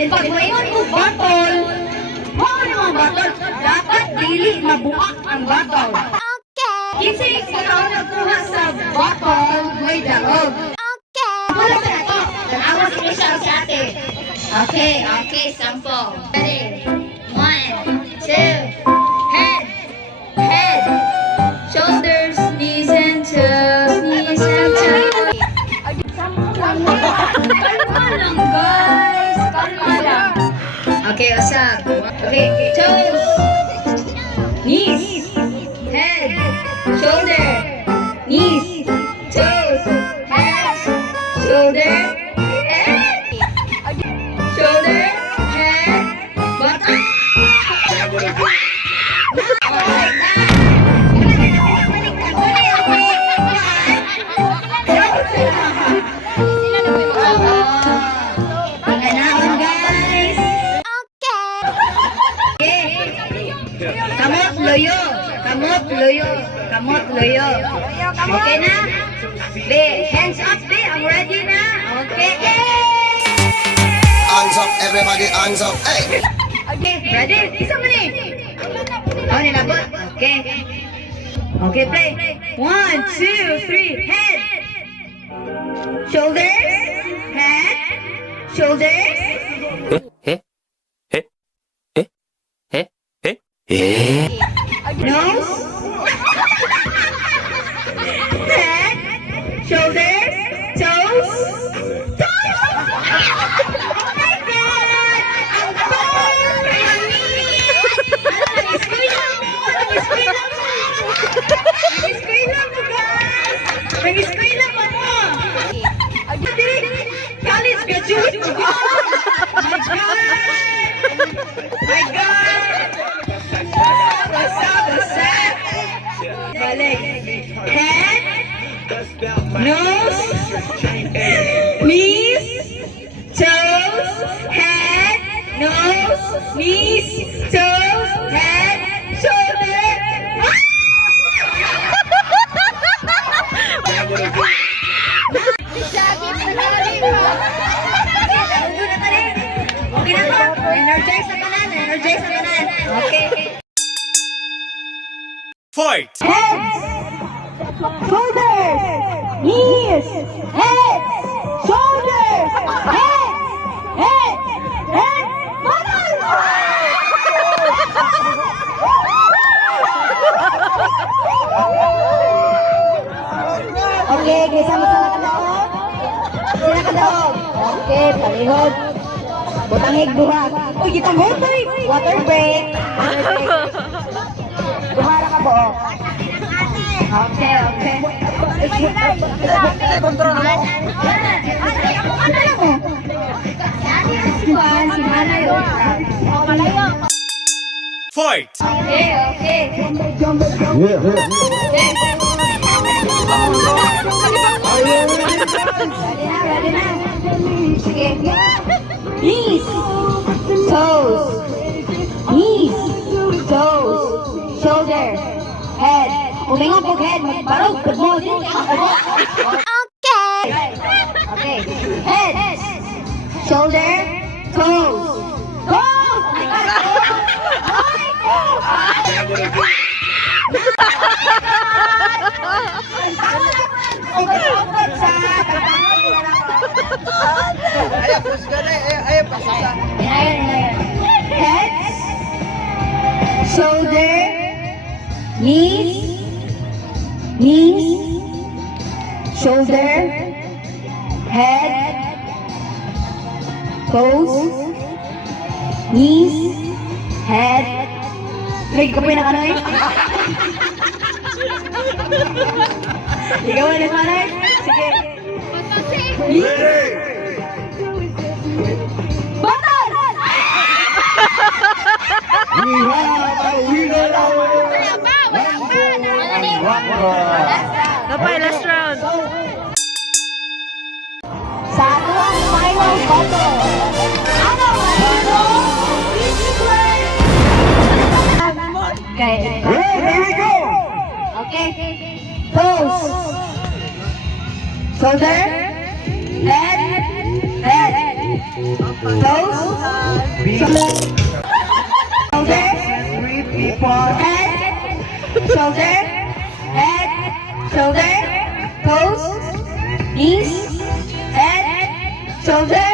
Pag mayon mo bottle, mga mga bottle, dapat dili mabuak ang bottle. Kinsay ikaw nagkuha sa bottle, may daog. Wala sa ito. Tanawas ko siya sa ate. Okay, sample. Ready? 1, 2, head, shoulders, knees and toes, knees and toes. Kalma lang, guys. Kalma lang. Okay, usap. Okay, toes, knees, head, shoulder, knees, toes, head, shoulder, head, shoulder, head, bottom. Kamot loyo. Okay na? Be, hands up, be. I'm ready na. Okay. Hands up, everybody, hands up. Hey! Okay, ready? Isa mo ni. Oh, nilabot. Okay. Okay, play. 1, 2, 3, head. Shoulders. Head. Shoulders. Nose. Head. Shoulders. Toes. Toes. Oh my God! Ang toes! Ang knees! Nag-eskwela mo! Nag-eskwela mo, guys! Nag-eskwela mo mo! College graduate mo, guys! My God! My God! Basa! Balik. Head. Nose. Knees. Toes. Head. Nose. Knees. Toes. Head. Shoulder. Energize na kanan. Okay. Fight! Heads, shoulders, knees, head, shoulders, head, bottom. Okay, sama sa nakadaog. Sila kadaog. Okay, palihod. Butangig buhat. Uy, kita mo, boy. Water break. Buhara ka po. Okay. Kontrol mo. Si Manay. Fight! Okay. Ready na. Sige. Knees. Toes. Shoulder. Head. Umingan po head. Magbarog. Good morning. Okay. Head. Shoulder. Toes. Toes! Head. Shoulder. Knees, shoulder, head, toes, knees, head. Rig ko pinakanoy. Ikaw ulit, Manay. Sige. Bottom! We have a winner! Napay, last round. Sa ating final battle, ano okay. Here we go! Okay. Toes. Shoulder. Head. Toes. B. Shoulder. Three people. Head. Shoulder. Head. Shoulder. Toes. Knees. Head. Shoulder.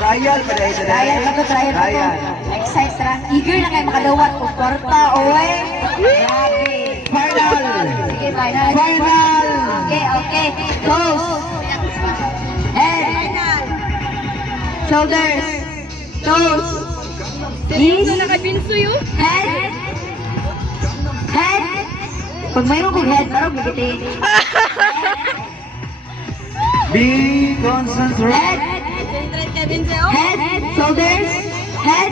Trial pa dahil Trial ka to, trial ka to. Exercise ra. Eager na kayo makadawat o kwarta, oy. Grabe. Final. Sige, final. Final. Okay, okay. Toes. Head. Shoulders. Toes. Knees. Head. Head. Pag mayroon kong head, parang bigiti. Be concentrate. Head. Head. Shoulders. Head.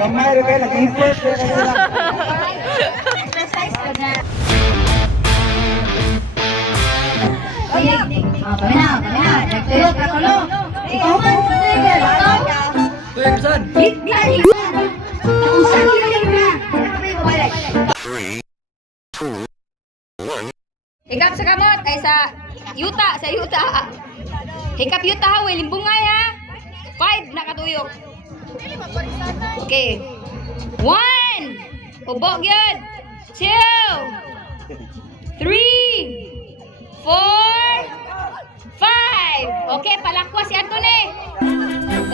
Gamay rin kayo, nag-import kayo na sila. Exercise ka na. Okay, kami na. Nagtulog. Ikaw man, Tiger. Hikay na. Nausan yun na. Hikap sa kamot ay sa yuta, Hikap yuta ha, way limbungay ha. 5 nakatuyok. Okay. 1. Ubog yun. 2. 3. 4. 5. Okay, palakwa si Anthony.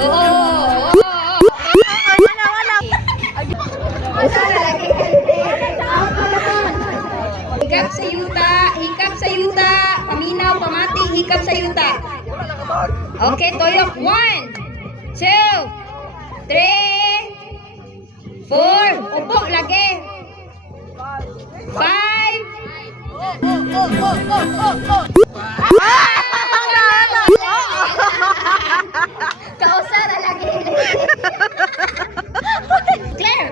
Oo. Hikap sa yuta. Paminaw, pamati, hikap sa yuta. Okay, toyok. 1, 2, 3, 4. Upo, lagi. 5. Kausara lagi. Claire.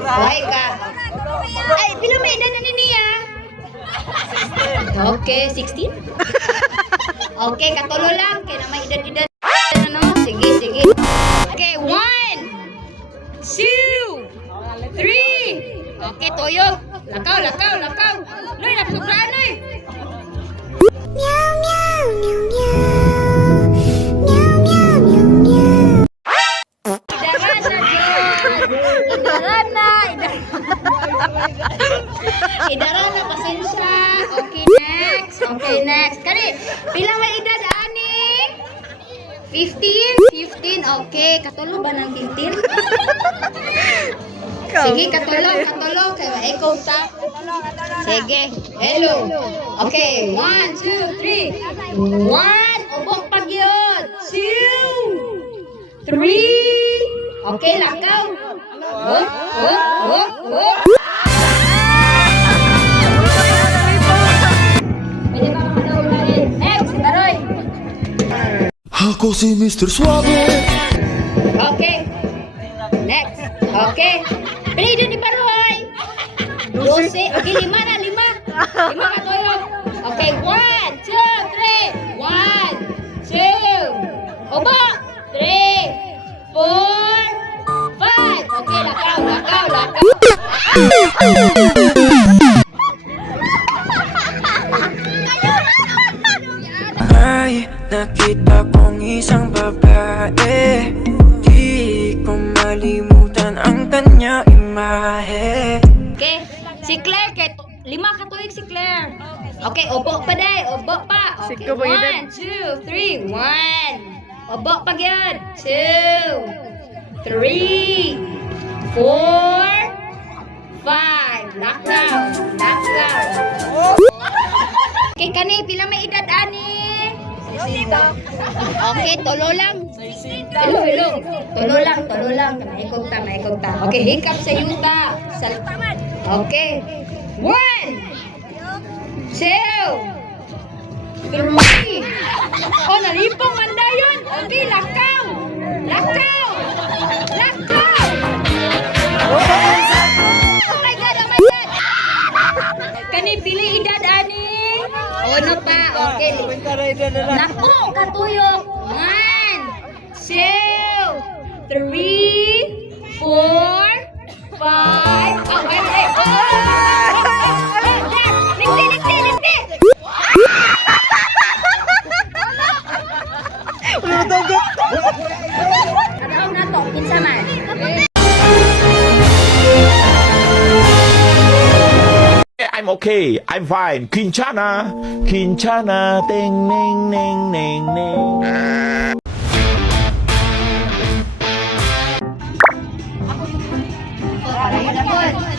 Why ka? Ay, pila may edad na niya? Okay, 16? Okay, katulo lang. Kaya na may edad-edad. Ano? Sige. Okay, 1, 2, 3. Okay, toyo. Lakaw. Loy, napasuglaan eh. Idarana, pasensya. Okay, next. Kani, pila may edad, ani? 15? Okay, katulong ba ng 15? Sige, katulong. Kaya ikaw ta. Sige, hello. Okay, 1, 2, 3. 1, ubok pag yun. 2, 3. Okay, lakaw. Hop. Pwede ba makadawin? Next, Taroy. Ako si Mr. Suave. Okay. Next. Okay. Pwede ni Baroy. 12. Okay, 5 na. 5 ka toyo. Okay, 1, 2, 3. 1, 2. Obo. 3, 4, 5. Okay, lakaw. Ay, nakita kong isang babae. Di ko malimutan ang kanya imahe. Okay. Si Claire, 5 ka tuig si Claire. Okay, obo pa day. Obo pa. Okay, 1, 2, 3. 1. Obo pa gyud. 2, 3, 4, 5. Lakaw. Okay, kani, pila may edad, ani? Okay, tulo lang. Hello. Tulo lang. Maikog ta. Okay, hikap sa yuta. Okay. 1, 2, 3. three. Oh, nalipong manda yun. Okay, lakaw. Lakaw. Lakaw. Oh my God, oh my God. Kani pili edad ani. Oh, no pa. Okay. Naku, katuyok. 1, 2, 3, 4, 5. Oh, wait, wait. Ligti. Ano na to? Kinsa man? I'm okay. I'm fine. Quinchana. Quinchana. Ding, ning, ning, ning, ning.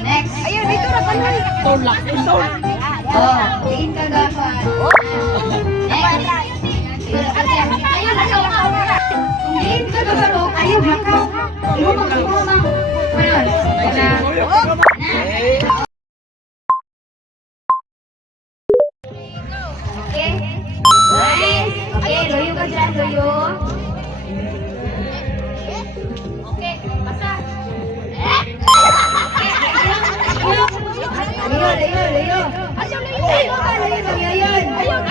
Next. Ayun, dito na pa lang. Tolak. Oh, tingin ka dapat. Next. Ayun, lakaw. Tingin ka dapat. Ayun, lakaw. Ihumang. Ano? Okay. Nice. Okay, loyo ka dyan, loyo. Okay, basa. Layo.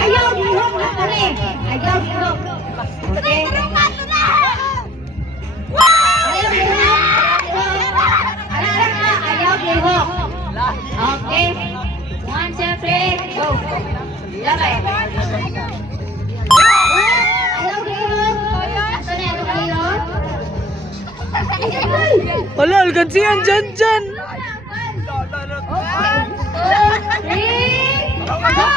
Ayaw, lihok na kami. Ayaw, lihok. Okay. Ayaw, lihok. Okay. 1, 2, 3, go. Labay. Ayaw, lihok. Ato na, ayaw, lihok. Wala, alkansiyan dyan. 1, 2, 3, go!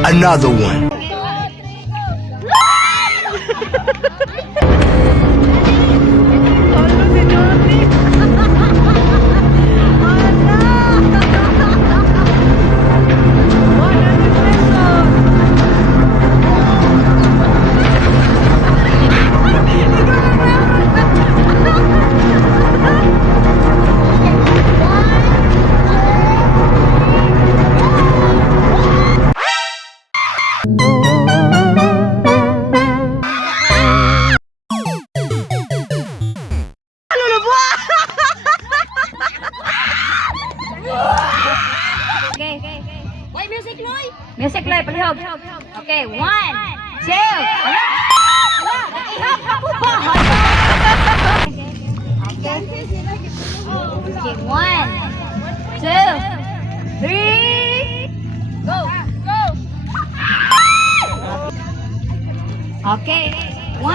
Another one. Wait, music, Loy. Music, Loy, palihog. Okay, 1, 2. Wala. Ihap ako ba? Okay. Okay, 1, 2, 3. Go. Okay. 1,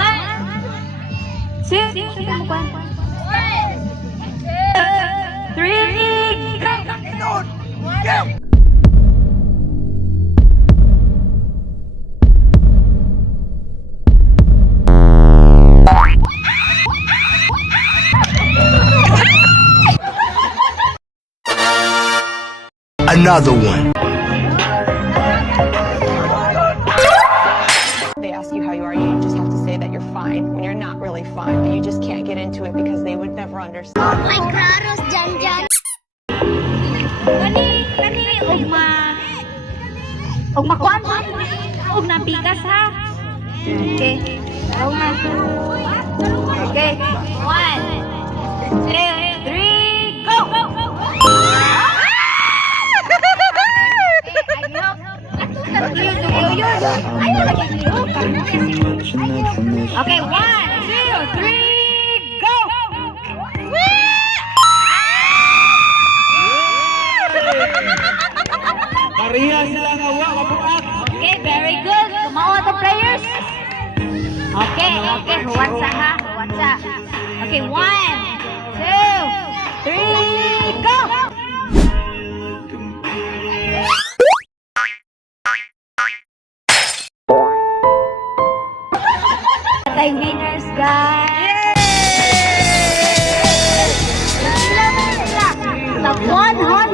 2, 3, go. Another one. They ask you how you are, you just have to say that you're fine when you're not really fine, but you just can't get into it because they would never understand. Ay, klaros, Jan. Kani, ugma kuan mo, ugna pikas ha. Okay. Okay. 1, 2, 3, go. Okay, 1, 2, 3, go. Maria sila nga wa kabuak. Okay, very good. Tumawa the players. Okay, huwatsa ha, huwatsa. Okay, 1, 2, 3, go! Tayo winners, guys! Yay! 100